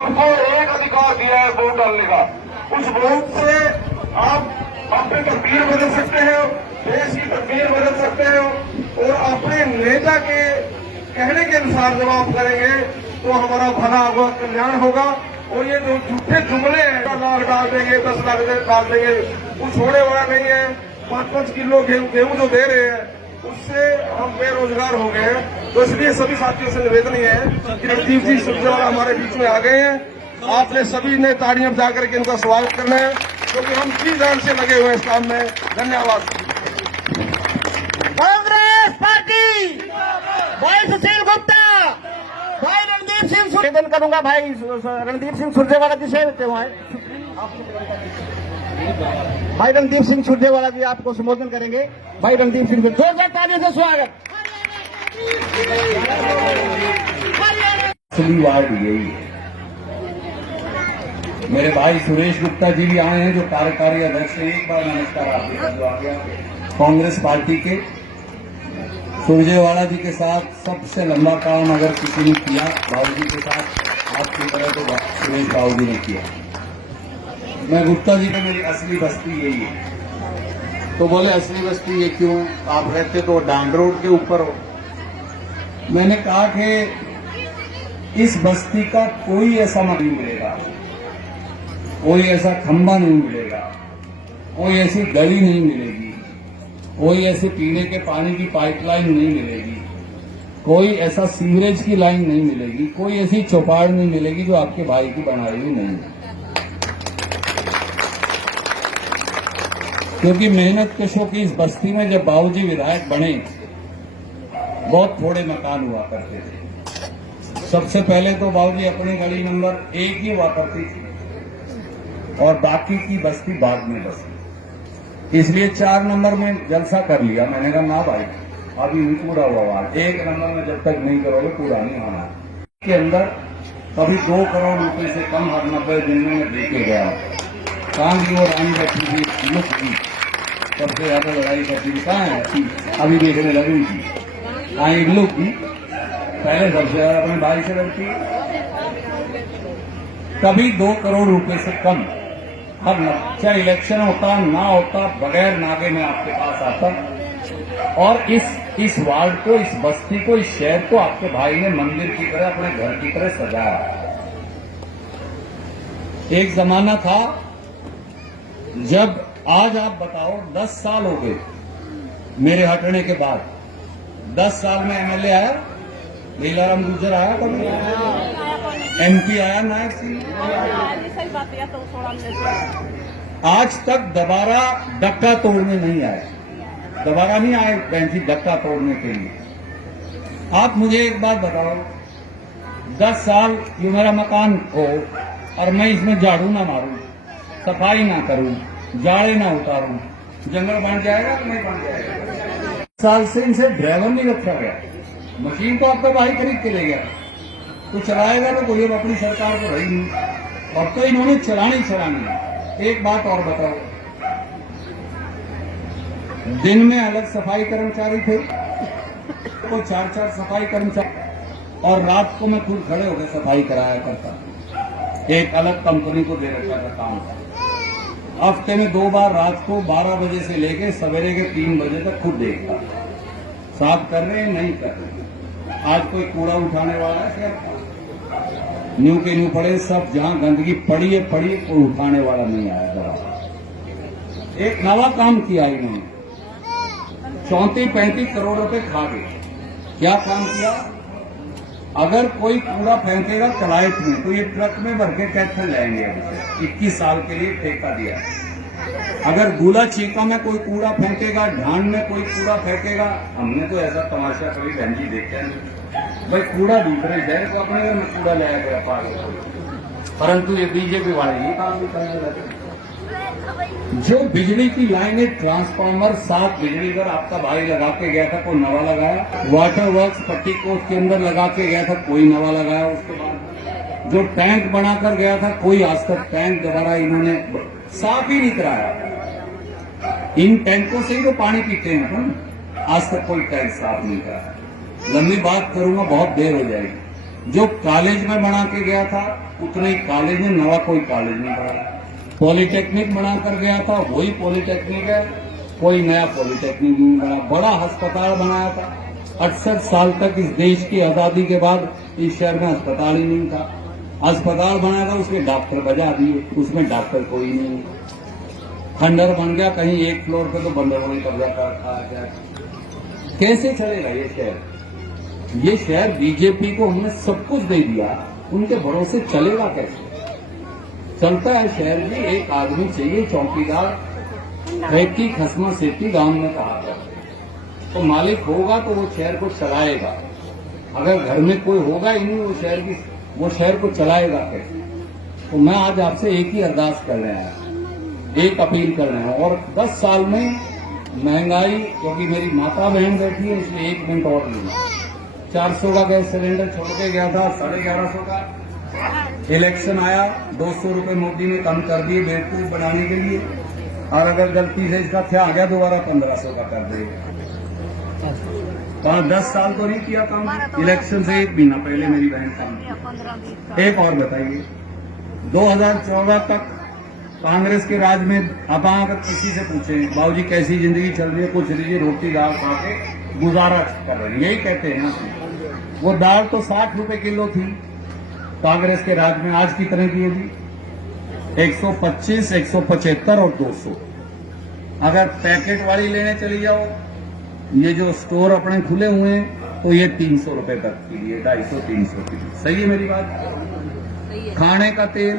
उनको एक अधिकार दिया है वोट डालने का। उस वोट से आप अपनी तकदीर बदल सकते हो, देश की तकदीर बदल सकते हो और अपने नेता के कहने के अनुसार जब आप करेंगे तो हमारा भला होगा, कल्याण होगा। और ये जो झूठे जुमले हैं, 1 लाख डाल देंगे, 10 लाख डाल देंगे, वो छोड़ने वाला नहीं है। 5-5 किलो गेहूं जो दे रहे हैं उससे हम बेरोजगार हो गए हैं। तो इसलिए सभी साथियों से निवेदन है कि रणदीप सिंह सुरजेवाला हमारे बीच में आ गए हैं। आपने सभी ने ताड़ियां बजा करके इनका स्वागत करना है, क्योंकि हम जी जान से लगे हुए हैं इस काम में। धन्यवाद। कांग्रेस पार्टी, भाई सुशील गुप्ता, भाई रणदीप सिंह निवेदन करूंगा भाई रणदीप सिंह सुरजेवाला जी से। भाई रणदीप सिंह सुरजेवाला जी आपको संबोधन करेंगे। भाई रणदीप सिंह, जोरदार तालियों से स्वागत। असली वार्ड यही है। मेरे भाई सुरेश गुप्ता जी भी आए हैं, जो कार्यकारी अध्यक्ष है। एक बार नमस्कार आप जो आ गया कांग्रेस पार्टी के। सुरजेवाला जी के साथ सबसे लंबा काम अगर किसी ने किया बाबू जी के साथ आपकी तरह तो सुरेश बाबू जी ने किया। मैं गुप्ता जी का, मेरी असली बस्ती यही है। तो बोले असली बस्ती ये क्यों, आप रहते तो डांग रोड के ऊपर हो। मैंने कहा कि इस बस्ती का कोई ऐसा मकान नहीं मिलेगा, कोई ऐसा खंभा नहीं मिलेगा, कोई ऐसी गली नहीं मिलेगी, कोई ऐसे पीने के पानी की पाइपलाइन नहीं मिलेगी, कोई ऐसा सीवरेज की लाइन नहीं मिलेगी, कोई ऐसी चौपाड़ नहीं मिलेगी जो आपके भाई की बनाई हुई नहीं है। क्योंकि मेहनत कशों की इस बस्ती में जब बाबूजी विधायक बने बहुत थोड़े मकान हुआ करते थे। सबसे पहले तो बाबूजी अपनी गली नंबर 1 ही हुआ करती थी और बाकी की बस्ती बाद में बसी। इसलिए 4 नंबर में जलसा कर लिया। मैंने कहा ना भाई अभी भी पूरा हुआ वार्ड, 1 नंबर में जब तक नहीं करोगे पूरा नहीं होना। के अंदर कभी 2 करोड़ रुपए से कम हर 90 दिन में मैं देके गया। काम की और आनी बैठी थी, लुक की सबसे ज्यादा लड़ाई करती थी। कहाँ है अभी देखने लगी थी। हाँ एक लुक की पहले सबसे ज्यादा अपने भाई से लड़ती। कभी 2 करोड़ रुपए से कम हर, चाहे इलेक्शन होता ना होता, बगैर नागे में आपके पास आता। और इस वार्ड को, इस बस्ती को, इस शहर को आपके भाई ने मंदिर की तरह, अपने घर की तरह सजाया। एक जमाना था जब, आज आप बताओ 10 साल हो गए मेरे हटने के बाद, 10 साल में एमएलए आया, लीलाराम गुर्जर आया, कभी एमपी आया नायक सिंह, आज तक दोबारा डक्का तोड़ने नहीं आए, दोबारा नहीं आए बहन डक्का तोड़ने के लिए। आप मुझे एक बात बताओ, 10 साल ये मेरा मकान हो और मैं इसमें झाड़ू ना मारूं, सफाई ना करूं, जाड़े ना उतारूं, जंगल बन जाएगा कि नहीं बन जाएगा? साल से इनसे ड्राइवर नहीं रखा गया। मशीन तो आपका भाई खरीद के ले गया, तो चलाएगा तो कोई, अपनी सरकार को रही नहीं। अब तो इन्होंने चलानी चलानी। एक बात और बताओ, दिन में अलग सफाई कर्मचारी थे, तो 4-4 सफाई कर्मचारी, और रात को मैं खुद खड़े होकर सफाई कराया करता। एक अलग कंपनी को दे रखा था काम। हफ्ते में 2 बार रात को 12 बजे से लेकर सवेरे के 3 बजे तक खुद देखता, साफ कर रहे हैं नहीं कर रहे। आज कोई कूड़ा उठाने वाला है क्या? न्यू के न्यू पड़े सब, जहां गंदगी पड़ी है कोई उठाने वाला नहीं आया। जरा एक नवा काम किया इन्होंने, 34-35 करोड़ रुपए खा गए। क्या काम किया? अगर कोई कूड़ा फेंकेगा कलायत में तो ये ट्रक में भर के कैथल लाएंगे। 21 साल के लिए ठेका दिया। अगर गुला चीका में कोई कूड़ा फेंकेगा, ढांड में कोई कूड़ा फेंकेगा, हमने तो ऐसा तमाशा कभी बहन जी देखा नहीं। भाई कूड़ा दूसरे जाए तो अपने घर में कूड़ा लाया गया पास, परंतु ये बीजेपी वाले ये काम भी करने लगे। जो बिजली की लाइनें, ट्रांसफार्मर 7 बिजली घर आपका भाई लगा के गया था, कोई नवा लगाया। वाटर वर्क्स पट्टी कोट के अंदर लगा के गया था, कोई नवा लगाया। उसके बाद जो टैंक बनाकर गया था, कोई आज तक टैंक दोबारा इन्होंने साफ ही नहीं कराया। इन टैंकों से ही तो पानी पीते हैं हम, आज तक कोई टैंक साफ नहीं कराया। लंबी बात करूंगा, बहुत देर हो जाएगी। जो कॉलेज में बना के गया था उतने ही कॉलेज में नवा कोई कॉलेज नहीं बना। पॉलिटेक्निक बना कर गया था वही पॉलिटेक्निक है, कोई नया पॉलिटेक्निक नहीं बना। बड़ा अस्पताल बनाया था, 68 साल तक इस देश की आजादी के बाद इस शहर में अस्पताल ही नहीं था। अस्पताल बनाया था, उसके डॉक्टर बजा दिए, उसमें डॉक्टर कोई नहीं। खंडर बन गया, कहीं एक फ्लोर पे तो बंदरों ने कब्जा कर रखा है। कैसे चलेगा ये शहर? ये शहर बीजेपी को हमने सब कुछ दे दिया, उनके भरोसे चलेगा कैसे? चलता है शहर जी, एक आदमी चाहिए चौकीदार, की खसमा सेठी गांव में कहा था। तो मालिक होगा तो वो शहर को चलाएगा, अगर घर में कोई होगा ही नहीं वो शहर को चलाएगा कैसे? तो मैं आज आपसे एक ही अरदास कर रहे हैं, एक अपील कर रहे हैं, और 10 साल में महंगाई, क्योंकि मेरी माता बहन बैठी है इसलिए 1 मिनट और लूंगा। 400 का गैस सिलेंडर छोड़ के गया था, 1150 का। इलेक्शन आया, 200 रुपए मोदी ने कम कर दिए बेवकूफ बनाने के लिए, और अगर गलती से इसका थे आ गया दोबारा 1500 का कर देगा। 10 साल तो नहीं किया काम, इलेक्शन से 1 महीना पहले मेरी बहन काम। एक और बताइए, 2014 तक कांग्रेस के राज में आप अगर किसी से पूछे बाबूजी कैसी जिंदगी चल रही है, कुछ लीजिए, रोटी दाल खा के गुजारा कर रहे हैं, यही कहते हैं ना। वो दाल तो 60 रुपए किलो थी कांग्रेस के राज में, आज कितने की है जी? 125, 175 और 200। अगर पैकेट वाली लेने चली जाओ, ये जो स्टोर अपने खुले हुए हैं, तो ये 300 रुपए तक की लिए, 250-300 की। सही है मेरी बात? खाने का तेल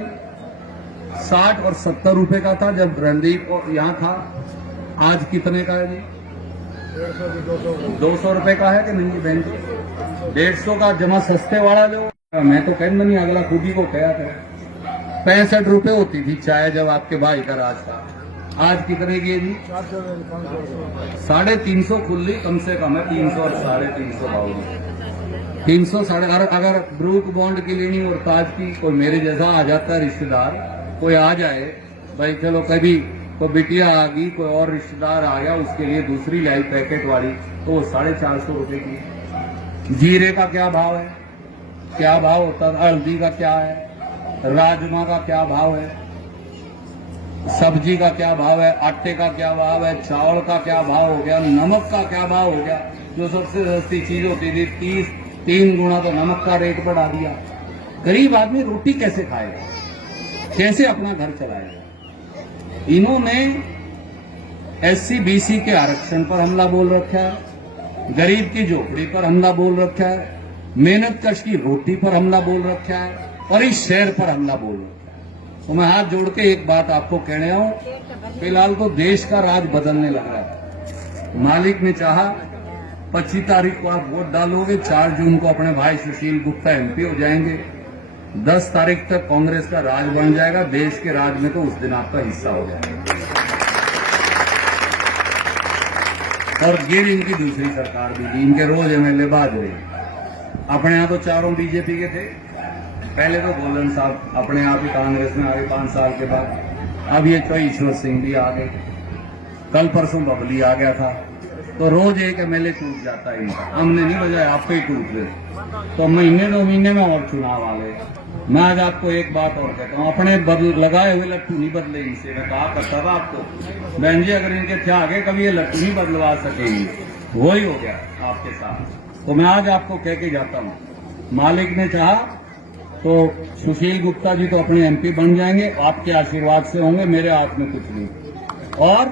60 और 70 रुपए का था जब रणदीप यहाँ था, आज कितने का है जी? 200 रुपए का है कि नहीं बहन? 150 का जमा सस्ते वाला लो। मैं तो कहना नहीं, अगला खुद ही को कहा था। 65 रुपए होती थी चाय जब आपके भाई का राज था, आज कितने की है जी? 350 खुली कम से कम है, 300 और 350 भाव। 300 अगर ब्रूक बॉन्ड की लेनी और ताज की, कोई मेरे जैसा आ जाता है रिश्तेदार, कोई आ जाए भाई, चलो कभी कोई बिटिया आ गई, कोई और रिश्तेदार आ गया, उसके लिए दूसरी लाई पैकेट वाली, तो वो 450 रुपए की। जीरे का क्या भाव है? क्या भाव होता है? हल्दी का क्या है? राजमा का क्या भाव है? सब्जी का क्या भाव है? आटे का क्या भाव है? चावल का क्या भाव हो गया? नमक का क्या भाव हो गया? जो सबसे सस्ती चीज होती थी 3 गुना तो नमक का रेट बढ़ा दिया। गरीब आदमी रोटी कैसे खाएगा, कैसे अपना घर चलाएगा? इन्होंने SC BC के आरक्षण पर हमला बोल रखा है, गरीब की झोपड़ी पर हमला बोल रखा है, मेहनत कश की रोटी पर हमला बोल रखा है, और इस शहर पर हमला बोल रखा है। तो मैं हाथ जोड़ के एक बात आपको कहने आऊं, फिलहाल तो देश का राज बदलने लग रहा है। मालिक ने चाहा 25 तारीख को आप वोट डालोगे, 4 जून को अपने भाई सुशील गुप्ता MP हो जाएंगे, 10 तारीख तक कांग्रेस का राज बन जाएगा, देश के राज में तो उस दिन आपका हिस्सा हो जाएगा। और गिर इनकी दूसरी सरकार भी थी, इनके रोज MLA बाज रही। अपने यहाँ तो चारों बीजेपी के थे, पहले तो गोलन साहब अपने आप ही कांग्रेस में आ गए 5 साल के बाद, अब ये ईश्वर सिंह भी आ गए, कल परसों बबली आ गया था। तो रोज एक MLA टूट जाता है इनका, हमने नहीं बजाया, आपको ही टूट गए। तो महीने 2 महीने में और चुनाव आ गए। मैं आज आपको एक बात और कहता हूँ, अपने लगाए हुए लट्टू नहीं बदले इनसे। मैं कहा करता था आपको, बहन जी अगर इनके थे आगे कभी ये लट्टू नहीं बदलवा सकेंगे, वो ही हो गया आपके साथ। तो मैं आज आपको कह के जाता हूँ, मालिक ने चाहा तो सुशील गुप्ता जी तो अपने MP बन जाएंगे, आपके आशीर्वाद से होंगे, मेरे हाथ में कुछ नहीं। और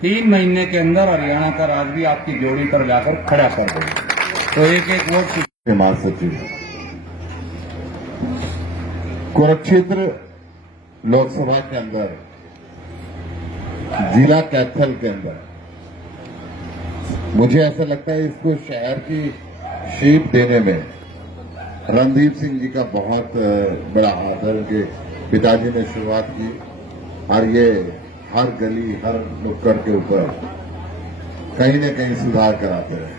3 महीने के अंदर हरियाणा का राज भी आपकी जोड़ी पर जाकर खड़ा कर देंगे। तो एक वोट महासचिव कुरुक्षेत्र लोकसभा के अंदर, जिला कैथल के अंदर, मुझे ऐसा लगता है इसको शहर की शेप देने में रणदीप सिंह जी का बहुत बड़ा हाथ है। उनके पिताजी ने शुरुआत की और ये हर गली हर नुक्कड़ के ऊपर कहीं न कहीं सुधार कराते रहे।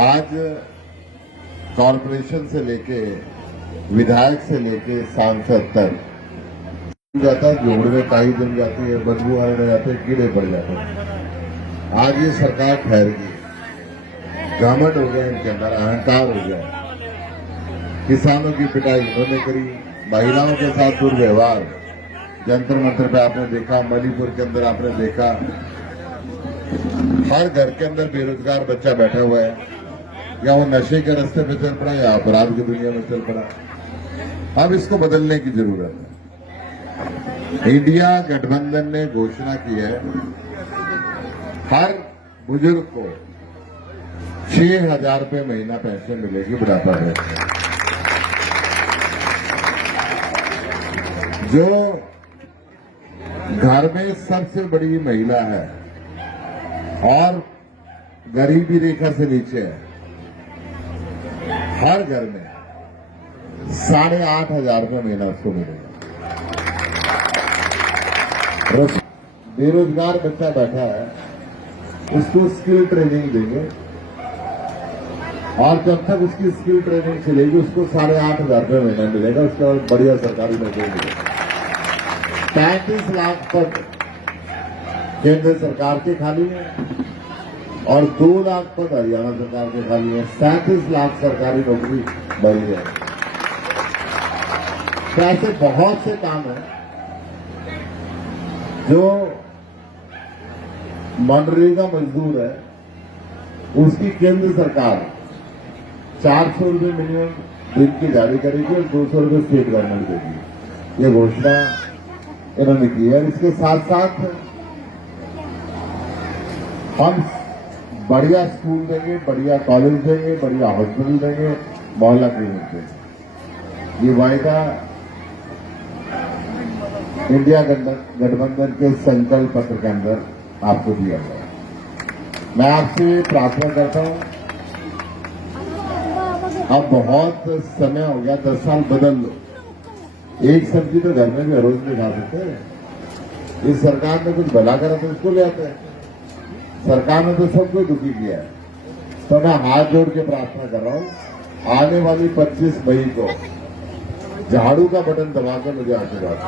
आज कॉरपोरेशन से लेके विधायक से लेके सांसद तक जाता, जोड़ में काई जम जाती है, बदबू आने लग जाते, कीड़े पड़ जाते हैं। आज ये सरकार ठहर गई, घमंड हो गया इनके अंदर, अहंकार हो गया। किसानों की पिटाई इन्होंने करी, महिलाओं के साथ दुर्व्यवहार जंतर मंत्र पे आपने देखा, मणिपुर के अंदर आपने देखा, हर घर के अंदर बेरोजगार बच्चा बैठा हुआ है, या वो नशे के रास्ते पे चल पड़ा या अपराध की दुनिया में चल पड़ा। अब इसको बदलने की जरूरत है। इंडिया गठबंधन ने घोषणा की है हर बुजुर्ग को 6,000 रुपये महीना पेंशन मिलेगी बुढ़ापा पेंशन। जो घर में सबसे बड़ी महिला है और गरीबी रेखा से नीचे है, हर घर में 8,500 रुपये महीना उसको मिलेगा। बेरोजगार बच्चा बैठा है, उसको स्किल ट्रेनिंग देंगे और जब तक उसकी स्किल ट्रेनिंग चलेगी उसको 8,500 रुपये महीना मिलेगा। उसके बाद बढ़िया सरकारी नौकरी मिलेगी। 35 लाख पद केंद्र सरकार के खाली है और 2 लाख पद हरियाणा सरकार के खाली है। 37 लाख सरकारी नौकरी बनी है। तो ऐसे बहुत से काम है जो मनरेगा मजदूर है उसकी केंद्र सरकार 400 रुपये मिनिमम दिन की जारी करेगी और 200 रुपये स्टेट गवर्नमेंट देगी। ये घोषणा इन्होंने की है। इसके साथ साथ हम बढ़िया स्कूल देंगे, बढ़िया कॉलेज देंगे, बढ़िया हॉस्पिटल देंगे, मोहल्ला क्लिनिक देंगे। ये वायदा इंडिया गठबंधन के संकल्प पत्र के अंदर आपको दिया गया। मैं आपसे प्रार्थना करता हूं, अब बहुत समय हो गया, 10 साल बदल लो। एक सब्जी तो घर में भी हर रोज नहीं खा सकते। इस सरकार ने कुछ भला करा तो उसको ले आते हैं। सरकार ने तो सबको दुखी किया है। तो मैं हाथ जोड़ के प्रार्थना कर रहा हूं, आने वाली 25 मई को झाड़ू का बटन दबाकर मुझे आशीर्वाद।